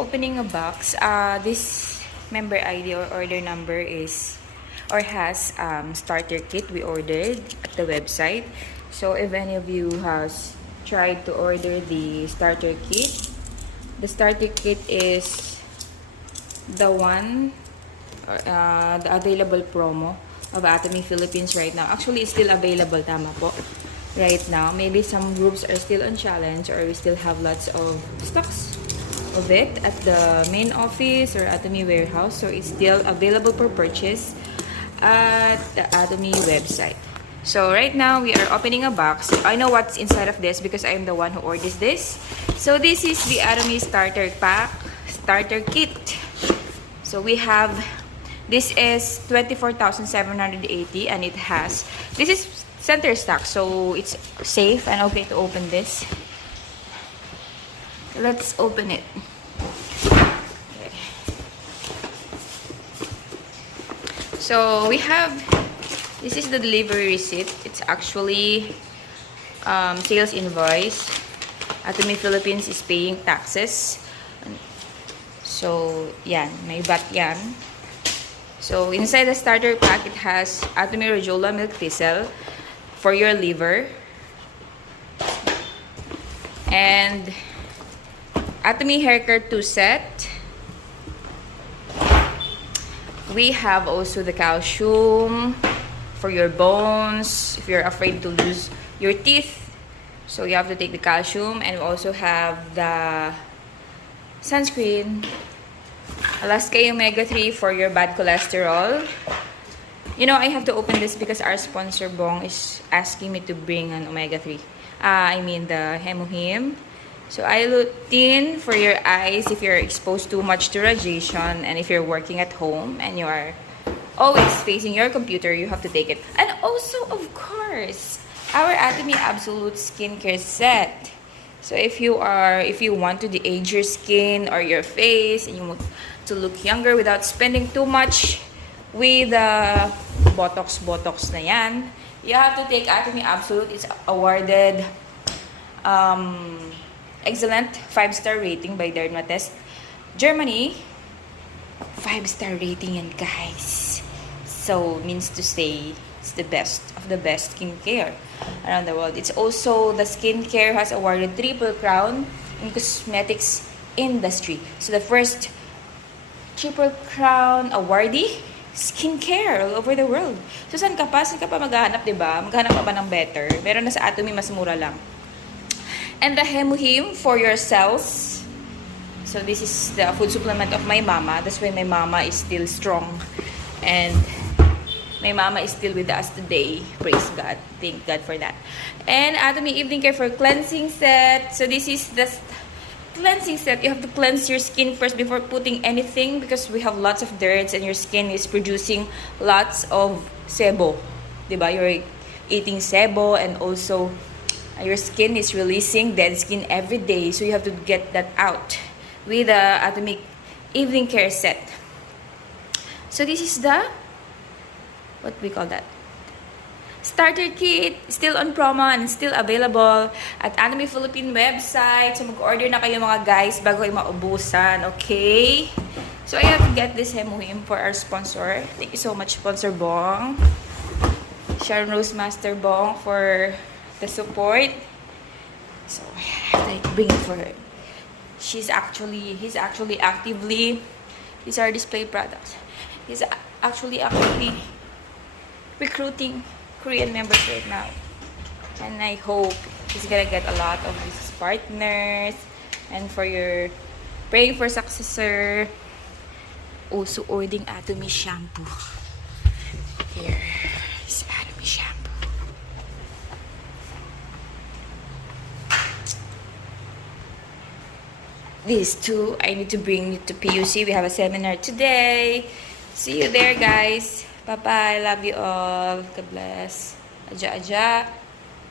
opening a box. This member ID or order number is or has starter kit we ordered at the website. So if any of you has tried to order the starter kit, the starter kit is the one the available promo of Atomy Philippines right now. Actually, it's still available, tama po, right now. Maybe some groups are still on challenge or we still have lots of stocks of it at the main office or Atomy warehouse. So it's still available for purchase at the Atomy website. So right now we are opening a box. I know what's inside of this because I'm the one who orders this. So this is the Atomy starter kit. So we have, this is 24,780 and it has, this is center stock, so it's safe and okay to open this. Let's open it. Okay. So we have, this is the delivery receipt. It's actually sales invoice. Atomy Philippines is paying taxes. So yan, may VAT yan. So inside the starter pack, it has Atomy Rojola Milk Thistle for your liver. And Atomy Hair Care 2 set. We have also the calcium for your bones. If you're afraid to lose your teeth, so you have to take the calcium. And we also have the sunscreen, Alaska Omega-3 for your bad cholesterol. You know, I have to open this because our sponsor Bong is asking me to bring an Omega-3. I mean the Hemohim. So Lutein for your eyes if you're exposed too much to radiation, and if you're working at home and you are always facing your computer, you have to take it. And also, of course, our Atomy Absolute Skincare Set. So if you want to de-age your skin or your face and you want to look younger without spending too much with Botox na yan, you have to take Atomy Absolute. It's awarded excellent 5-star rating by Derma Test Germany. 5-star rating yan, guys. So means to say it's the best of the best skincare around the world. It's also, the skincare has awarded Triple Crown in cosmetics industry. So the first Triple Crown awardee skincare all over the world. So saan ka pa maghahanap, diba? Maghanap ka ba ng better? Meron na sa Atomy, mas mura lang. And the Hemohim for your cells. So this is the food supplement of my mama. That's why my mama is still strong. And my mama is still with us today. Praise God. Thank God for that. And Atomy Evening Care for cleansing set. So this is the cleansing set. You have to cleanse your skin first before putting anything because we have lots of dirt and your skin is producing lots of sebo. Diba? You're eating sebo and also your skin is releasing dead skin every day. So you have to get that out with the Atomy Evening Care Set. So this is the, what we call that? Starter kit, still on promo and still available at Atomy Philippine website. So mag-order na kayo mga guys bago kayo maubusan, okay? So I have to get this Hemohim for our sponsor. Thank you so much, sponsor Bong. Sharon Rose Master Bong for the support. So I have to bring it for her. He's actually actively, these are display products. He's actually recruiting Korean members right now. And I hope he's gonna get a lot of his partners. And for your praying for successor. Also ordering Atomy shampoo. Here is Atomy shampoo. These two I need to bring you to PUC. We have a seminar today. See you there, guys. Bye-bye. Love you all. God bless. Aja, aja.